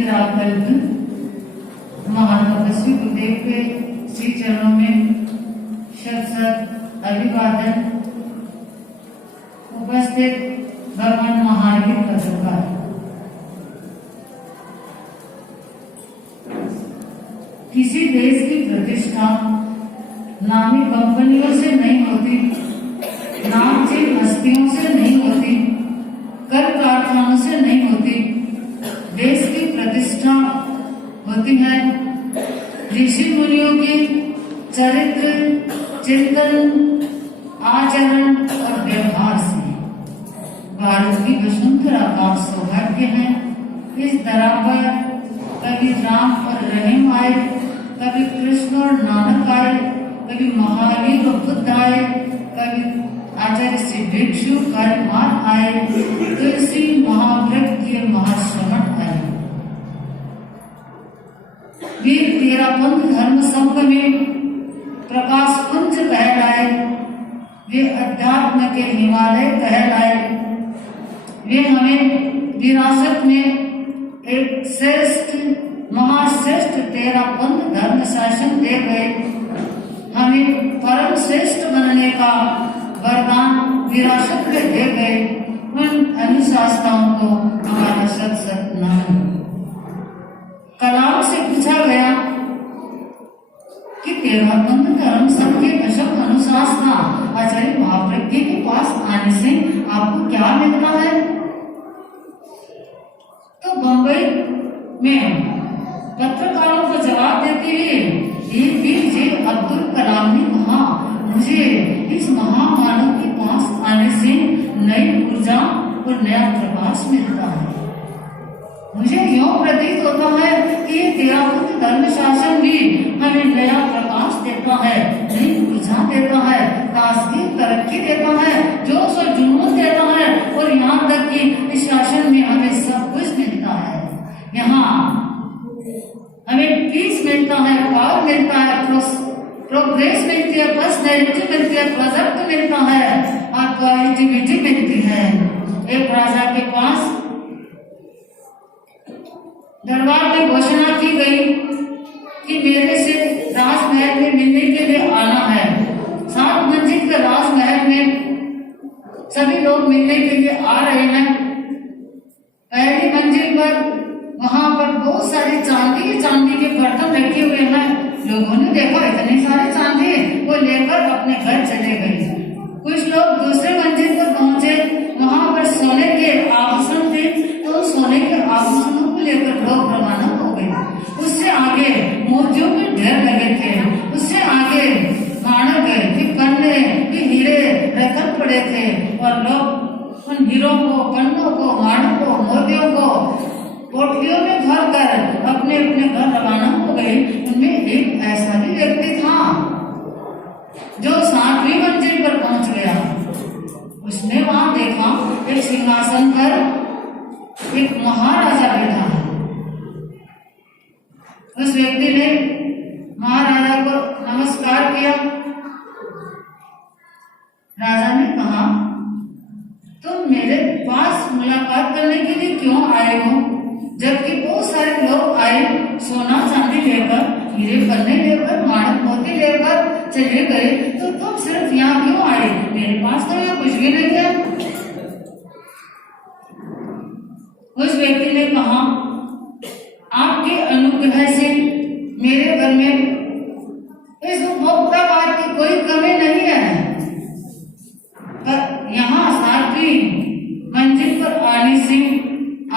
इंदिराकल्प महान तपस्वी गुरुदेव के श्री चरणों में शत अभिवादन। उपस्थित भगवान महावीर पत्रकार, किसी देश की प्रतिष्ठा नामी कंपनियों से नहीं होती, नामचीन हस्तियों से नहीं होती, कल कारखानों से नहीं होती। देश की प्रतिष्ठा होती है ऋषि मुनियों के चरित्र, चिंतन, आचरण और व्यवहार से। भारत की वसुंधरा का सौभाग्य है इस धरा पर कभी राम और रहीम आए, कभी कृष्ण और नानक आए, कभी महावीर और बुद्ध आए, कभी आचार्य श्री भिक्षु कार्यमान आए, तुलसी महाव्रत के महाश्रमण आए। वीर तेरापंथ धर्म संघ में प्रकाश पुंज कहलाए, वे अध्यात्म के हिमालय कहलाए। वे हमें विरासत में एक श्रेष्ठ महाश्रेष्ठ तेरापंथ धर्म शासन दे गए। हमें परम श्रेष्ठ बनने का वरदान विरासत में दे गए। उन अनुशासनाओं को हमारा सत सत नमन। कलाम से पूछा गया कि तेरापंथ धर्म संघ के दशम अनुशासना आचार्य महाप्रज्ञ के पास आने से आपको क्या मिलता है? तो बंबई में पत्रकारों को जवाब देते हुए APJ अब्दुल कलाम ने कहा, मुझे इस महामानव के पास आने से नई ऊर्जा और नया प्रकाश मिलता है। मुझे यूं प्रतीत होता है कि ये तेरापंथ धर्म शासन भी हमें नया प्रकाश देता है, नई ऊर्जा देता है, ताजगी तरक्की देता है, जोश और जुनून देता है, और यहाँ तक कि इस शासन में हमें सब कुछ मिलता है। यहाँ हमें पीस मिलता है, पावर मिलता है, प्रोग्रेस मिलती है, पर्सनैलिटी मिलती है, प्रोजेक्ट मिलता है, क्वालिटी मिलती है। एक राजा के पास दरबार में घोषणा की गई कि मेरे से राजमहल में मिलने के लिए आना है। 7 मंजिल के राजमहल में सभी लोग मिलने के लिए आ रहे हैं। पहली मंजिल पर वहां पर बहुत सारे चांदी के बर्तन रखे हुए हैं। लोगों ने देखा इतने सारे चांदी, वो लेकर अपने घर चले गए। कुछ लोग दूसरे मंजिल पर पहुंचे, वहां पर सोने के आभूषण थे, तो सोने के आभूषणों को लेकर लोग रवाना हो गए। उससे आगे मोतियों के ढेर लगे थे, उससे आगे मानक के कन्ने के हीरे रखल पड़े थे, और लोग उन हीरों को, कन्नों को, मानक को, मोतियों को पोटलियों में भर कर अपने अपने घर रवाना हो गए। उनमें एक ऐसा भी व्यक्ति था जो 7वीं मंजिल पर पहुंच गया। उसने वहां देखा एक सिंहासन पर एक महाराजा बैठा है। उस व्यक्ति ने महाराजा को नमस्कार किया। राजा ने कहा, तुम मेरे पास मुलाकात करने के लिए क्यों आए हो? जबकि बहुत सारे लोग आए सोना चांदी लेकर, हीरे पन्ने लेकर, मानक मोती लेकर चले गए, तो तुम सिर्फ यहाँ क्यों आए? मेरे पास तो यहाँ कुछ भी नहीं है। उस व्यक्ति ने कहा, आपके अनुग्रह से मेरे घर में इस उपभोक्तावाद की कोई कमी नहीं है, पर यहाँ 7वीं मंजिल पर आने से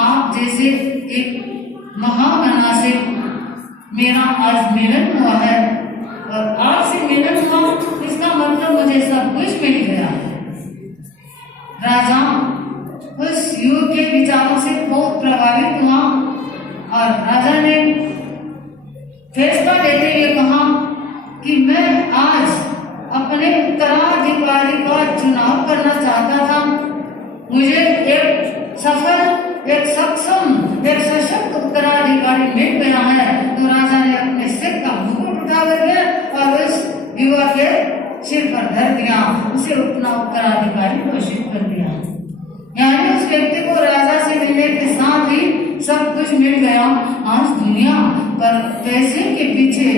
आप जैसे एक महामना से मेरा आज मिलन हुआ है, और आज से मिलन हुआ इसका मतलब मुझे सब कुछ मिल गया। राजा उस युग के विचारों से बहुत प्रभावित हुआ, और राजा ने फैसला देते हुए कहा कि मैं आज अपने उत्तराधिकारी का चुनाव करना चाहता था। मुझे एक सफल, एक सक्षम, एक सशक्त उत्तराधिकारी मिल गया है। तो राजा ने अपने सिर का मुकुट उठा करके और उस युवा के सिर पर धर दिया, उसे अपना उत्तराधिकारी घोषित कर दिया। यानी उस व्यक्ति को राजा से मिलने के साथ ही सब कुछ मिल गया। आज दुनिया पर पैसे के पीछे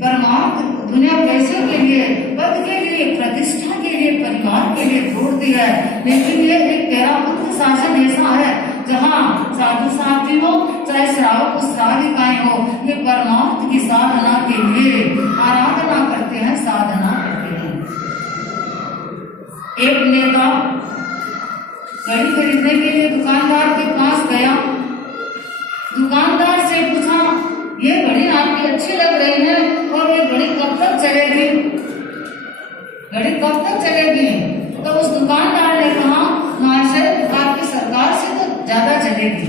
परमार्थ, दुनिया पैसे के लिए, पद के लिए, प्रतिष्ठा के लिए, परिवार के लिए दौड़ती है। लेकिन ये एक तेरापंथ शासन ऐसा है जहाँ साधु साथी हो चाहे श्रावक श्राविकाएं हो, ये परमार्थ की साधना के लिए आराधना करते हैं, साधना करते हैं। एक नेता घड़ी खरीदने के लिए दुकानदार के पास गया। दुकानदार से पूछा, ये घड़ी आपकी अच्छी लग रही है और ये घड़ी कब तक चलेगी? घड़ी कब तक चलेगी? तो उस दुकानदार ने कहा, महाशय आपकी सरकार से तो ज्यादा चलेगी।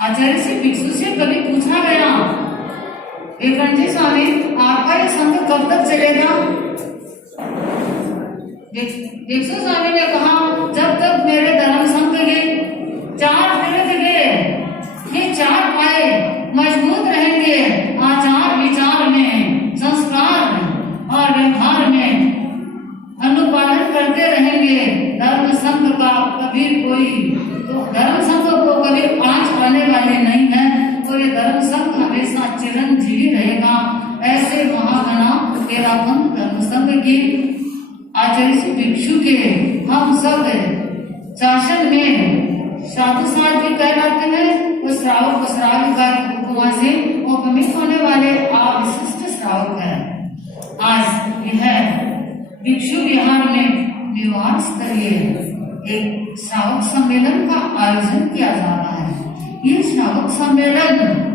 आचार्य से भिक्षु से कभी पूछा गया, विवेकानंद स्वामी आपका ये संघ कब तक चलेगा? भिक्षु स्वामी ने कहा, जब तक मेरे धर्म संघ के 4 गिरे, ये 4 पाए मजबूत रहेंगे, आचार विचार में, संस्कार में और व्यवहार में अनुपालन करते रहेंगे, धर्म संघ का कभी कोई, तो धर्म संघ को कभी आंच आने वाले नहीं है, तो ये धर्म संघ हमेशा चिरंजीवी रहेगा। ऐसे महागणा तेरापंथ धर्म संघ की आचार्य से भिक्षु के हम सब शासन में साधु साथ भी कहलाते हैं। वो श्रावक श्राविका से उपमित होने वाले विशिष्ट श्रावक है। आज यह भिक्षु विहार में विवाह स्तरीय एक श्रावक सम्मेलन का आयोजन किया जा रहा है। ये श्रावक सम्मेलन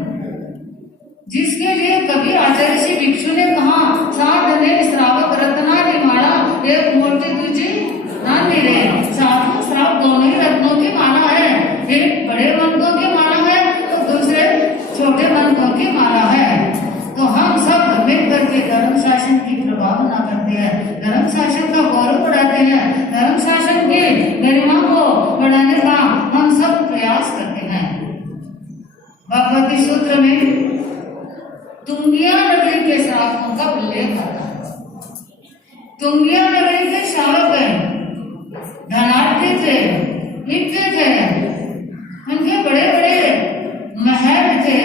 जिसके लिए कभी आचार्य श्री भिक्षु ने कहा, साधने श्रावक रत्ना माला, एक मूर्ति तुझे नानी रे। साधु श्रावक दोनों ही रत्नों की माला है, एक बड़े मंत्रों की माला है तो दूसरे छोटे मंत्रों की माला है। तो हम सब मिलकर के धर्म शासन की प्रभावना करते हैं, धर्म शासन का गौरव बढ़ाते हैं, धर्म शासन की गरिमा को बढ़ाने का हम सब प्रयास करते हैं। भगवती सूत्र में तुंगिया नगरी के श्रावकों का उल्लेख आता है। तुंगिया नगरी के श्रावक धनाढ़ी थे, विद्य थे, उनके बड़े बड़े महल थे,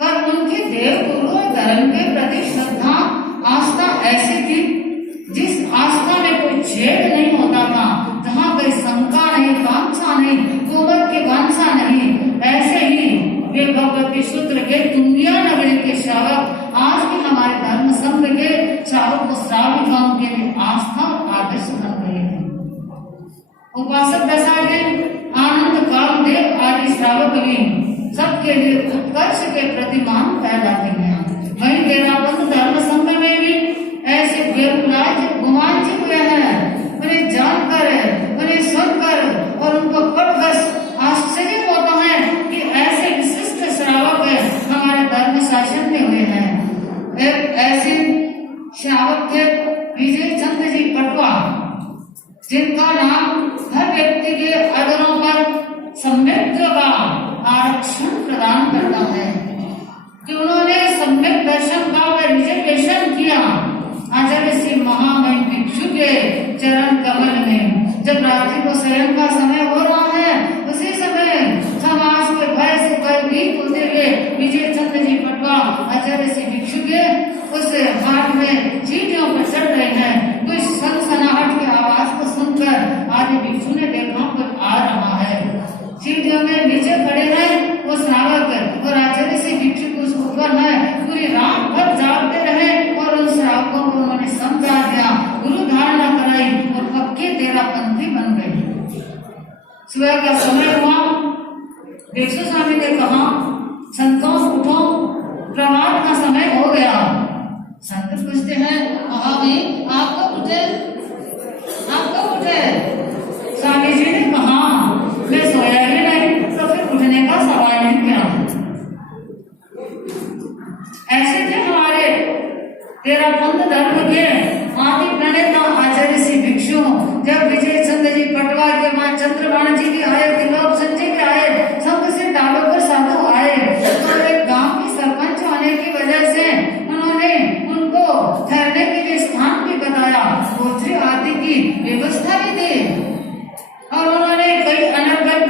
पर उनके देव गुरु धर्म के प्रति श्रद्धा आस्था ऐसी थी जिस आस्था में कोई छेद नहीं होता था, जहाँ कोई शंका नहीं, कांक्षा नहीं, कुमत की वांछा नहीं। ऐसे ही वे भगवती सूत्र के तुंगिया नगरी के श्रावक आज भी हमारे धर्म संघ के श्रावक श्राविकाओं के लिए आस्था और आदर्श बन गए हैं। उपासक दशा के आनंद कामदेव आदि श्रावक भी सबके लिए उत्कर्ष के प्रतिमान कहलाते हैं। वहीं तेरापंथ धर्म संघ में भी ऐसे देवराज रोमांचित हुए हैं, उन्हें जानकर, उन्हें सुनकर और उनको पढ़कर आश्चर्य होता है कि ऐसे विशिष्ट श्रावक हमारे धर्म शासन में हुए हैं। एक ऐसे श्रावक थे विजय चंद्र जी पटवा, जिनका नाम हर व्यक्ति के अदरों पर सम्यक का आरक्षण प्रदान करता है कि उन्होंने सम्यक दर्शन का रिजर्वेशन किया आचार्य श्री महामहिम भिक्षु के चरण कमल में। जब रात्रि को शयन का समय हो रहा है, उसी समय समाज के भय से भयभीत होते हुए विजय चंद्र जी पटवा आचार्य श्री भिक्षु के उस घाट में चीटियों पर चढ़ रहे हैं। कुछ सनसनाहट की आवाज को सुनकर आदि भिक्षु ने देखा कुछ आ रहा है। चीटियों में नीचे खड़े हैं वो श्रावक और आचार्य श्री भिक्षु को ऊपर है। पूरी रात भर जागते रहे और उन श्रावकों को उन्होंने समझा दिया, गुरु धारणा कराई और पक्के तेरापंथी बन गए। सुबह का समय हुआ, भिक्षु स्वामी ने कहा, संतों उठो, प्रभात का समय हो गया। संत पूछते हैं, भाई आप कब उठे? आप कब उठे? स्वामी जी ने कहा, मैं सोया ही नहीं, तो फिर उठने का सवाल ही क्या। ऐसे थे हमारे तेरापंथ धर्म के आदि प्रणेता आचार्य श्री भिक्षु। जब विजय चंद्र जी पटवा के मां चंद्रभान जी भी आए, त्रिलोक संजय भी आए, संघ से डालोकर साधु आए, तो एक गांव की सरपंच होने की वजह से उन्होंने उनको ठहरने के लिए स्थान भी बताया, भोजन आदि की व्यवस्था भी दी और उन्होंने कई अनर्गल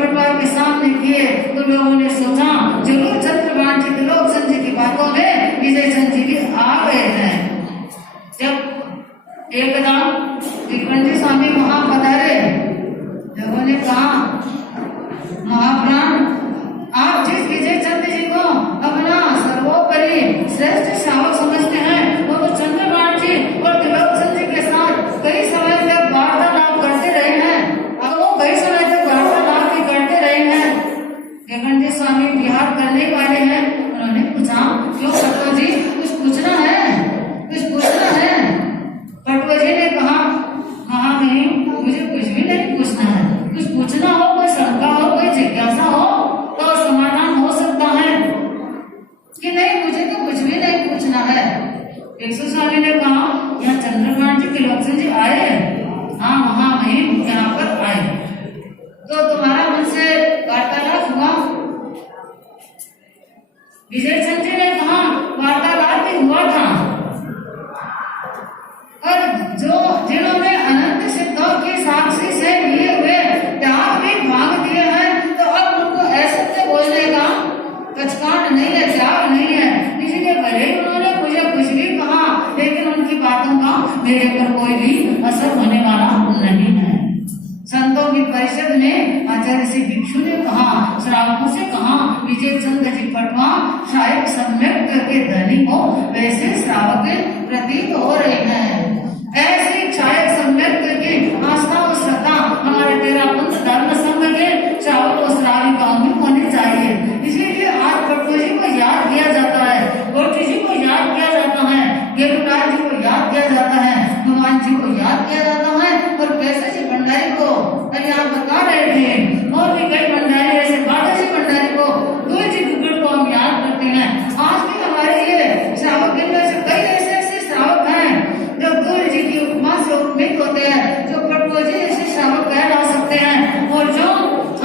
पटवा के सामने किए तो लोगों ने सोचा जरूर चंद्रभान जी त्रिलोचन जी की बातों में विजय चंद जी भी आ गए हैं। जब एकदम विक्रम स्वामी वहां पधारे, लोगों ने कहा महाप्राण आप जिस विजय चंद जी को अपना सर्वोपरि श्रेष्ठ श्रावक समझते हैं वो तो चंद्रभान जी और त्रिलोचन जी के साथ कई समय तक वार्तालाप करते रहे हैं। अब वो कई समय तक वार्तालाप भी करते रहे हैं। विक्रम स्वामी विहार करने वाले हैं। उन्होंने पूछा क्यों पटवा जी कुछ पूछना है, कुछ पूछना है? पटवा जी ने कहा हाँ नहीं मुझे कुछ भी नहीं पूछना है। कुछ पूछना हो, कोई शंका हो, कोई जिज्ञासा हो तो समाधान हो सकता है कि नहीं मुझे तो कुछ भी नहीं पूछना है। विष्णु स्वामी ने कहा यहाँ चंद्रभान जी त्रिलोचन जी आए? हाँ वहां नहीं यहाँ पर आए। तो तुम्हारा मुझसे वार्तालाप हुआ? विजय चंद जी ने कहा वार्तालाप भी हुआ था और जो जिन्होंने अनंत सिद्धों की साक्षी से लिए हुए त्याग भी मांग दिए हैं तो अब उनको ऐसे से बोलने का कचकाट नहीं है, त्याग नहीं है। इसलिए भले ही उन्होंने मुझे कुछ भी कहा लेकिन उनकी बातों का मेरे पर कोई भी असर होने वाला नहीं है। संतों की परिषद ने आचार्य श्री भिक्षु ने कहा, श्रावकों से कहा विजय चंद जी पटवा शायद सम्यक करके धनी हो वैसे श्रावक प्रतीत हो रहे हैं। ऐसी शायद सम्यक करके आस्था और श्रद्धा हमारे तेरापंथ धर्म संघ के श्रावक और श्राविकाओं में होनी चाहिए। इसीलिए आज पटवा जी को याद किया जाता है, गोटी जी को याद किया जाता है, गेरुराज जी को याद किया जाता है, हनुमान जी को याद किया जाता है और कैसे जी भंडारी को अभी आप बता रहे थे और भी कई भंडारी ऐसे बाबा जी भंडारी को दूर जी गुगड़ को हम याद करते हैं। आज भी हमारे ये श्रावक में से कई ऐसे श्रावक हैं जो दूर जी की उपमा से उपमित होते हैं, जो पटवा जी जैसे श्रावक कहला सकते हैं और जो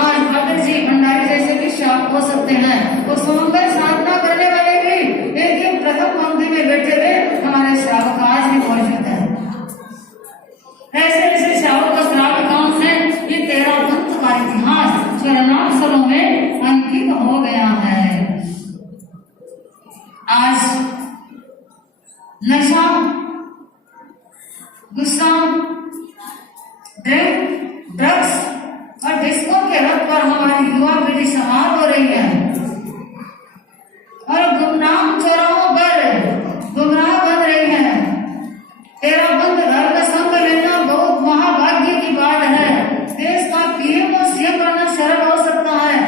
आज भगत जी भंडारी जैसे भी श्रावक हो सकते हैं। और समन्वय साधना करने वाले भी एक प्रथम पंक्ति में बैठे हुए हमारे श्रावक आज भी मौजूद है। ऐसे ऐसे श्रावक और श्राविकाओं से ये 13 पंथ का इतिहास स्वर्णाक्षरों में अंकित हो गया है। आज नशा, गुस्सा, ड्रग्स और डिस्को के रथ पर हमारी युवा पीढ़ी सवार हो रही है और गुमनाम चौराहों पर गुमराह बन रही है। तेरा बंद धर्म संग लेना बहुत महाभाग्य की बात है। देश का पीएम और सीएम बनना सरल हो सकता है,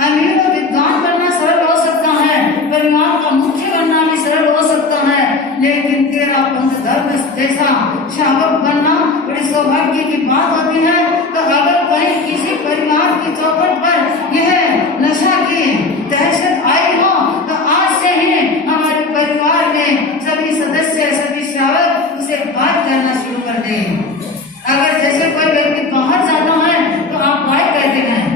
अमीर और विद्वान बनना सरल हो सकता है, परिवार का मुख्य बनना भी सरल हो सकता है, लेकिन तेरा बंद धर्म जैसा श्रावक बनना बड़ी सौभाग्य की बात होती है। तो अगर कहीं किसी परिवार की चौखट पर यह नशा की दहशत आई हो तो आज से ही हमारे परिवार में सभी सदस्य, सभी श्रावक उसे बात करना शुरू कर दें। अगर जैसे कोई व्यक्ति बाहर जाता है तो आप बात कहते हैं,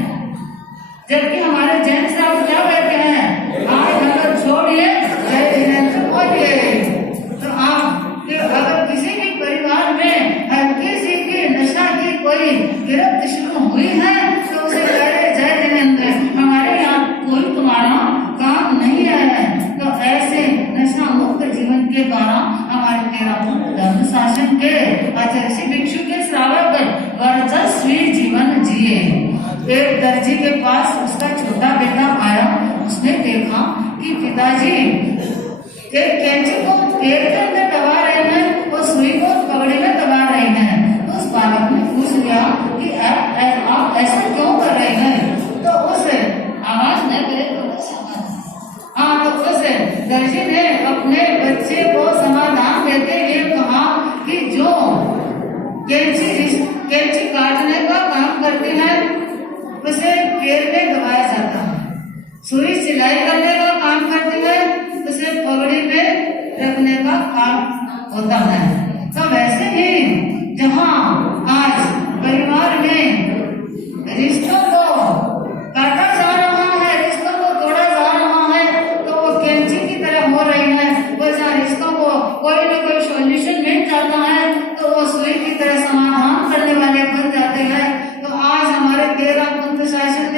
जबकि हमारे जैन श्रावक क्या कहते हैं, आज अगर छोड़िए जय जिनेन्द्र बोलिए। तो आप अगर किसी भी परिवार में हल्की सी भी नशा की कोई गिरफ्त शुरू हुई है तो उसे कहे जय जिनेन्द्र, हमारे यहाँ कोई तुम्हारा काम नहीं है। तो ऐसे नशा मुक्त जीवन के द्वारा हमारे 13 धर्म शासन के आचार्य श्री भिक्षु के श्रावक वर्चस्वी जीवन जिए। एक दर्जी के पास उसका छोटा बेटा आया, उसने देखा कि पिताजी एक कैंची को पेड़ के अंदर दबा रहे हैं और सुई को पगड़ी में दबा रहे हैं। तो उस बालक ने पूछ लिया कि आप ऐसा क्यों कर रहे हैं? तो उस आवाज ने तो उस दर्जी ने अपने बच्चे को समाधान देते हुए कहा कि जो कैंची काटने का काम करती है उसे पेड़ में दबाया जाता है, सुई सिलाई करने का काम करती है उसे पगड़ी में रखने का काम होता है। तो वैसे ही जहाँ आज परिवार में रिश्तों को काटा जा रहा है, रिश्तों को तोड़ा जा रहा है, तो वो कैंची की तरह हो रही है। वो जहाँ रिश्तों को कोई न कोई सॉल्यूशन मिल जाता है तो वो सुई की तरह समाधान करने वाले बन जाते हैं। तो आज हमारे 13 पंथ शासन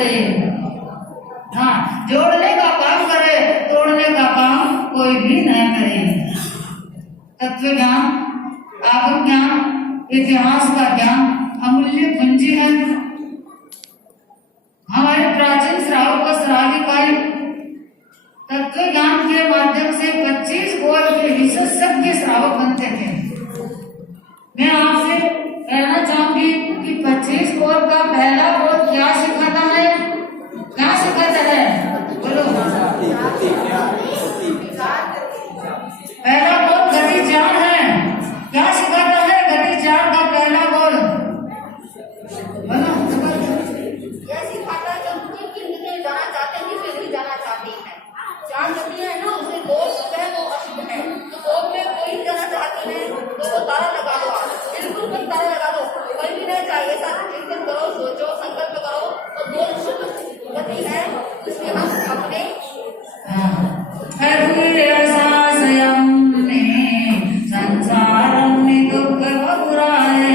करे। हाँ, जोड़ने का काम करे, तोड़ने का काम कोई भी न करे। तत्व ज्ञान, आगम ज्ञान, इतिहास का ज्ञान अमूल्य पूंजी है। हमारे प्राचीन श्रावक व श्राविकाएं तत्व ज्ञान के माध्यम से 25 कौर के विशेषज्ञ श्रावक बनते थे। मैं आपसे कहना चाहूंगी कि 25 कौर का पहला बोध क्या सिखाता है? क्या सिखाता है? बोलो। पहला बोध गति ज्ञान है। क्या सिखाता है गति ज्ञान का पहला बोध? यह सिखाता है जब किसी जाना चाहते हैं किसी नहीं जाना चाहती है। चार गतियां है ना, उसमें दो शुभ है, वो अशुभ है। तो दो में कोई जाना चाहती है तो वो तारा लगा दो, बिल्कुल मत तारा लगा दो, कोई भी नहीं चाहिए। चिंतन करो, सोचो, संकल्प करो। तो दो शुभ गति है उसमें हम अपने संसारम में दुख बहुराए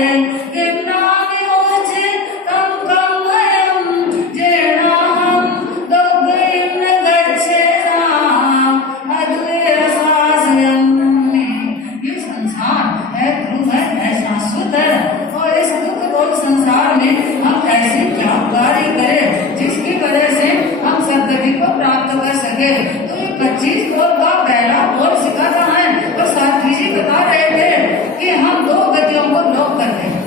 संसार में हम ऐसे क्या कार्य करें जिसकी वजह से हम सदगति को प्राप्त कर सके। तो ये 25 कौर का पहला बोध सिखाता है। और साथी जी बता रहे थे कि हम दो गतियों को लोप करते हैं।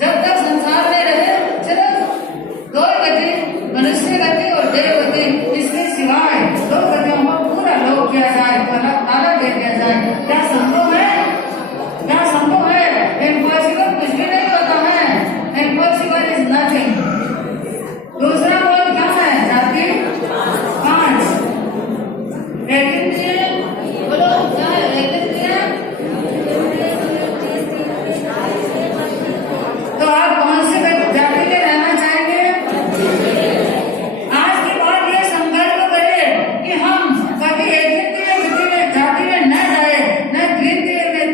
जब तक संसार में रहे सिर्फ दो गति, मनुष्य गति और देव गति, इसके सिवाय दो गतियों को पूरा लोप किया जाए, ताला दे दिया जाए। क्या संभव है? क्या संभव है? इम्पॉसिबल कुछ भी नहीं होता है। Impossible is nothing. दूसरा बोध क्या है? जाति पांच। बोलो क्या है? तो आप कौन से जाति में रहना चाहेंगे? आज के बाद ये संकल्प करें कि हम कभी एक जाति में न जाए, न द्वितीय में,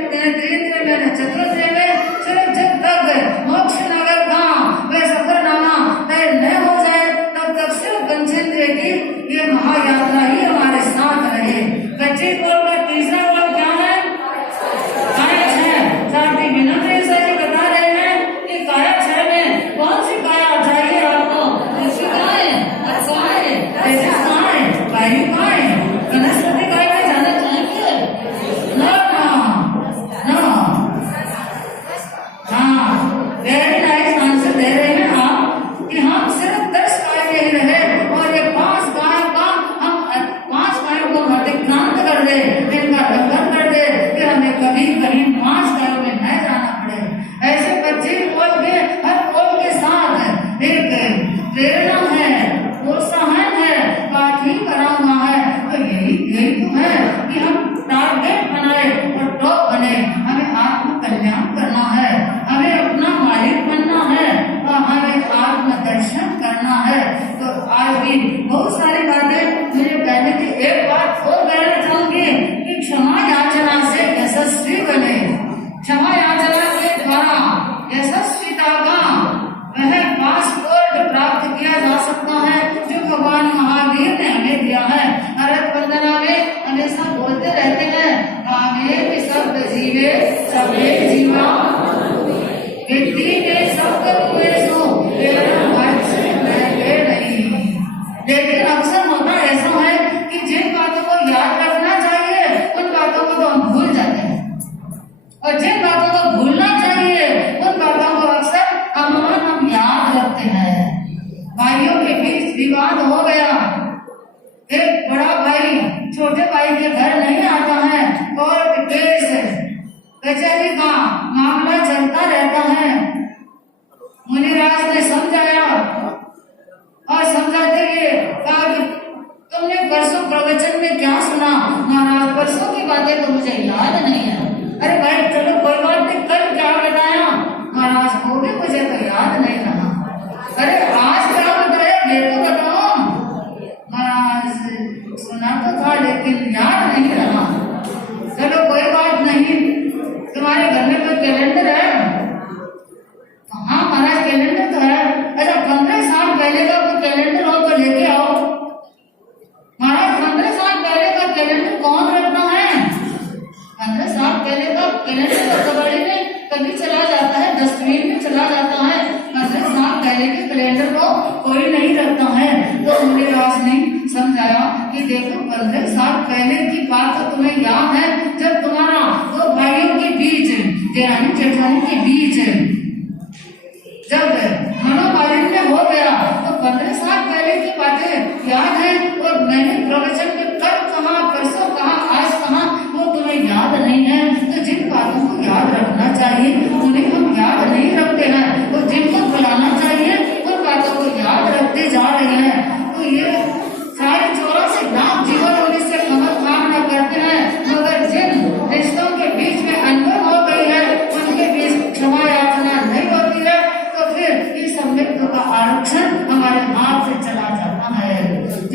न चतुर्थी में। सिर्फ जब तक मोक्ष नगर का वह सफरनामा तय न हो जाए तब तक सिर्फ पंचेंद्रिय की ये महायात्रा ही हमारे साथ रहे। 25 कौर का तीसरा बोध क्या है? काया छह। साथी विनम्र से बता रहे हैं कि काया छह में कौन सी काया चाहिए आपको? पृथ्वी कहाँ है? कहाँ है? तेजस कहाँ है? वायु कहाँ है? वनस्पति काय में जाना चाहेंगे? ना वेरी नाइस आंसर दे रहे हैं आप कि हम सिर्फ 10 काय में ही रहे और ये 5 काय का हम 5 कायों को अतिक्रांत कर दे, इनका लंघन कर दे कि हमें कभी कहीं 5 कायों में न जाना पड़े। ऐसे 25 कौर के हर कौर के साथ एक प्रेरणा है, प्रोत्साहन है, पाठ ही बना हुआ है। तो यही तो है कि हम टारगेट बनाए और टॉप बने। हमें आत्म कल्याण करना है, हमें अपना मालिक बनना है और हमें आत्मदर्शन करना है। तो आज भी बहुत सारी बातें मुझे कहने की, एक बात और कहना चाहूंगी कि क्षमा याचना से यशस्वी बने। क्षमा याचना के द्वारा यशस्विता का वह पासपोर्ट प्राप्त किया जा सकता है जो भगवान महावीर ने हमें दिया है। अरत वंदना में हमेशा बोलते रहते हैं, कामे भी शब्द जीवे सबे जीवा व्यक्ति में सब हुए सो नहीं। लेकिन अक्सर होता ऐसा है कि जिन बातों को याद रखना चाहिए उन बातों को तो हम भूल जाते हैं, और जिन बातों को भूलना चाहिए उन बातों को अक्सर हम याद रखते हैं। भाइयों के बीच विवाद हो गया, एक बड़ा भाई छोटे भाई के घर नहीं आता है, कोर्ट केस कचहरी का मामला चलता रहता है। मुनिराज ने समझाया और समझाते हुए कहा कि तुमने परसों प्रवचन में क्या सुना? महाराज परसों की बातें तो मुझे याद नहीं है। अरे भाई चलो कोई बात नहीं, कल क्या बताया? महाराज को भी मुझे तो याद नहीं रहा। अरे आज क्या बताया ये तो बताओ। महाराज सुना तो था लेकिन याद नहीं रहा। चलो कोई बात नहीं, तुम्हारे घर में कोई कैलेंडर है? हाँ महाराज कैलेंडर तो है। अच्छा 15 साल पहले का महाराज 15 साल पहले का कैलेंडर कौन रखता है? 15 साल पहले का कैलेंडर तो कबाड़ी में कभी चला जाता है, डस्टबिन में चला जाता है। 15 साल पहले के कैलेंडर को कोई नहीं रखता है। तो मुनिराज ने समझाया कि देखो 15 साल पहले की बात तो तुम्हें याद है, जब तुम्हारा दो भाइयों के बीच, देरानी जेठानी के बीच जब मनोमालिन्य हो गया, तो 15 साल पहले की बातें याद है। और मैंने प्रवचन में कल कहा, परसों कहा, आज कहा, वो तुम्हें याद नहीं है। तो जिन बातों को याद रखना चाहिए उन्हें हम याद नहीं रखते हैं, और जिनको बुलाना चाहिए उन बातों को याद रखते जा रहे हैं। तो ये सारे 84 लाख जीवन होने से कमर कामना करते हैं, मगर जिन रिश्तों के बीच में अनबन हो गई है उनके बीच क्षमा याचना नहीं होती है, तो फिर इस संबंध का आरक्षण हमारे हाथ से चला जाता है।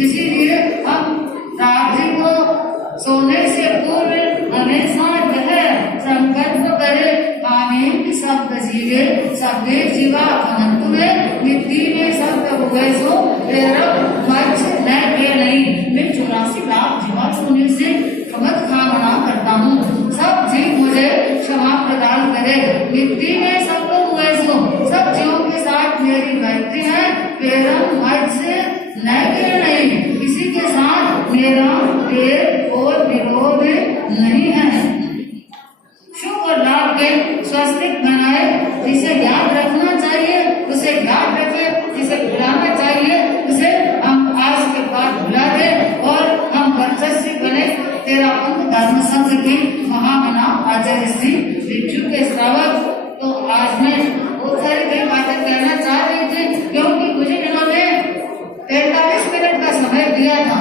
इसीलिए हम रात जी को सोने से पूर्व हमेशा यह संकल्प करे, आमीन शब्द जीवे शब्दे जीवा अनंत में मिट्टी में शब्द हुए सो मर्च न के नहीं। मैं 84 लाख जीवा सोने से खमत कामना करता हूँ, सब जीव मुझे क्षमा प्रदान करे। मिट्टी में शब्द हुए सो सब जीवों के साथ मेरी मैत्री है, प्रेरम मर्च से न के नहीं, किसी के साथ मेरा भेद और विरोध नहीं है। शुभ और लाभ के स्वस्तिक बनाए, जिसे याद रखना चाहिए उसे याद रखे, जिसे भुलाना चाहिए उसे हम आज के बाद भुला दे, और हम वर्चस्वी बने। तेरा पंथ धर्म संघ की महामना आचार्य श्री भिक्षु के श्रावक। तो आज मैं बहुत सारी कई बातें कहना चाह रही थी, क्योंकि मुझे इन्होंने 45 मिनट का समय दिया था,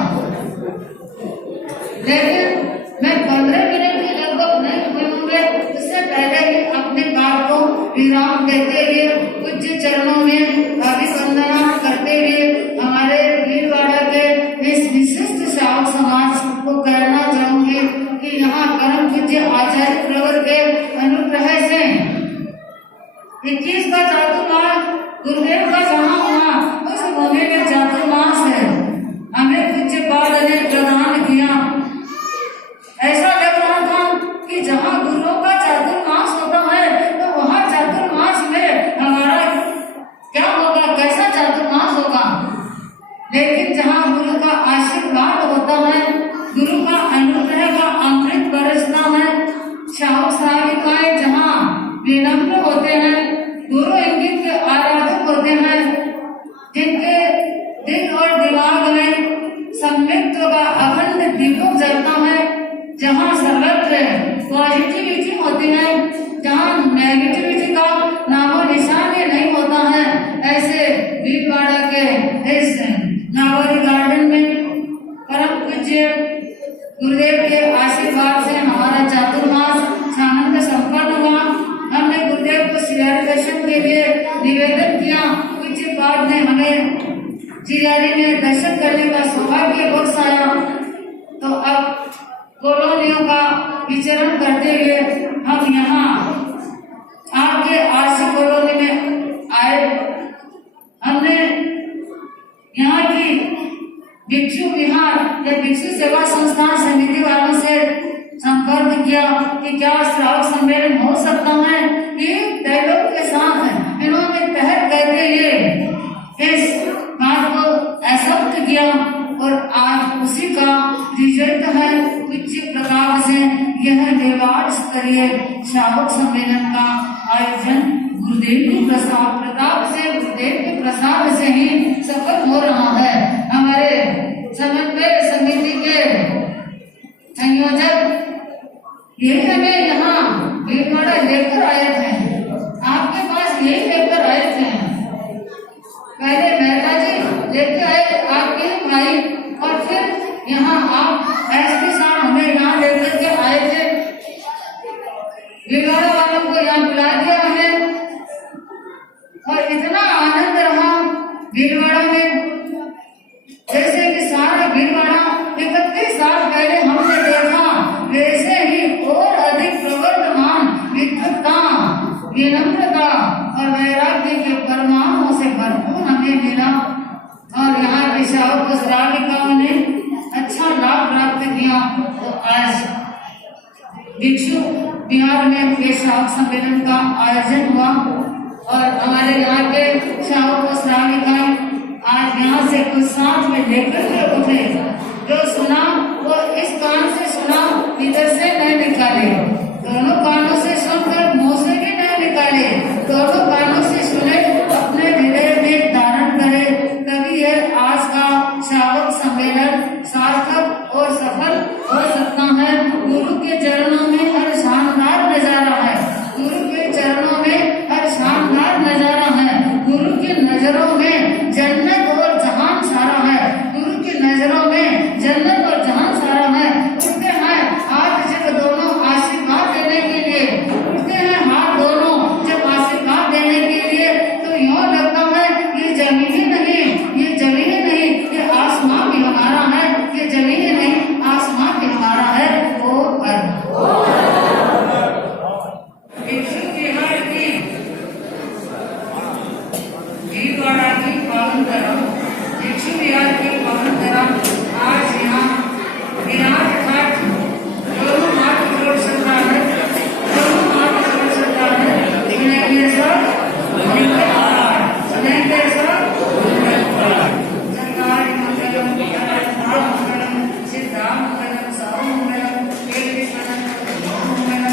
लेकिन मैं 15 मिनट के लगभग नहीं हुए होंगे। उससे पहले ही अपने बात को विराम देते हुए पूज्य चरणों में अभिवंदना करते हुए हमारे भीलवाड़ा के इस विशिष्ट श्रावक समाज को कहना चाहूंगी कि यहाँ परम पूज्य आचार्य प्रवर के अनुग्रह से 21 का चातुर्मास गुरुदेव का जहाँ हुआ उस भूमि में चातुर्मास है, हमें पूज्य पाद ने प्रदान किया। ऐसा लग रहा था कि जहाँ गुरुओं का चातुर्मास होता है तो वहाँ चातुर्मास में हमारा क्या होगा, कैसा चातुर्मास होगा। लेकिन जहाँ गुरु का आशीर्वाद होता है, गुरु का अनुग्रह का अमृत बरसता है, श्रावक श्राविकाएं जहाँ विनम्र होते हैं, गुरु इंगित के आराधक होते हैं, जिनके दिल और दिमाग में सम्मित्व का अखंड दीपक जलता है, जहाँ सर्वत्र पॉजिटिविटी होती है, जहाँ नेगेटिविटी का नामो निशान नहीं होता है, ऐसे भीलवाड़ा के इस नागौरी गार्डन में परम पूज्य गुरुदेव के आशीर्वाद से हमारा चातुर्मास आनंद संपन्न हुआ। हमने गुरुदेव को श्रीहरि दर्शन के लिए निवेदन किया, पूज्य पाद ने हमें श्रीहरि में दर्शन करने का सौभाग्य बख्शाया। तो अब कॉलोनियों का विचरण करते हुए हम यहाँ आपके आरसी कॉलोनी में आए। हमने यहाँ की भिक्षु विहार या भिक्षु सेवा संस्थान समिति वालों से संपर्क किया कि क्या श्रावक सम्मेलन हो सकता है। एक डायलॉग के साथ इन्होंने तहत कहते हुए इस बात को एक्सेप्ट किया, और आज उसी का रिजल्ट है उच्च प्रकार से यह निर्वाण स्तरीय श्रावक सम्मेलन का आयोजन गुरुदेव के प्रसाद प्रताप से, गुरुदेव के प्रसाद से ही सफल हो रहा है। हमारे समन्वय समिति के संयोजक ये हमें यहाँ भीलवाड़ा लेकर आए थे, आपके पास यही लेकर आए थे। पहले मेहता जी लेके आए आपके भाई, और फिर यहाँ आप एसपी साहब हमें यहाँ लेकर के आए थे। भीलवाड़ा वालों को यहाँ बुला दिया हमें, और इतना आनंद रहा भीलवाड़ा में, जैसे कि सारा भीलवाड़ा 31 साल पहले हमने देखा, वैसे ही और अधिक प्रवर्तमान विद्वत्ता, विनम्रता और वैराग्य के परमाणुओं से भरपूर हमें मिला। और यहाँ की श्रावक श्राविकाओं ने आज भिक्षु बिहार में ये श्रावक सम्मेलन का आयोजन हुआ और हमारे यहाँ के श्रावक और श्राविकाएं आज यहाँ से कुछ साथ में लेकर के उठे। जो सुना वो इस कान से सुना, इधर से नहीं निकाले, दोनों कानों से सुनकर मुंह से भी नहीं निकाले, दोनों कानों से सुने, अपने हृदय में धारण करे। तभी यह आज का श्रावक सम्मेलन सार्थक और सफल हो सकता है। गुरु के चरणों में हर शानदार नजारा है, गुरु के चरणों में हर शानदार नजारा है। गुरु की नजरों में जन्नत और जहान सारा है, गुरु की नजरों में जन्नत और जहान सारा है। उठते हैं हाथ जब दोनों आशीर्वाद देने के लिए, उठते हैं हाथ दोनों जब आशीर्वाद देने के लिए, तो यूं लगता है ये जमीन नहीं, ये जमीन नहीं, ये आसमां भी हमारा है, ये जमीन नहीं आसमां भी हमारा है। ओ भिक्षु बिहार की भीलवाड़ा की पावन धर्म, भिक्षु बिहार की पावन धर्म आज यहाँ विराट घाट दोनों हाथ जोड़ सकता है, दोनों हाथ जोड़ सकता है। सुनेंगे सब सुनेंगे सब जगदारि मंगलम मंगलम सिद्धा मंगलम साहु मंगलम मंगलम शरणं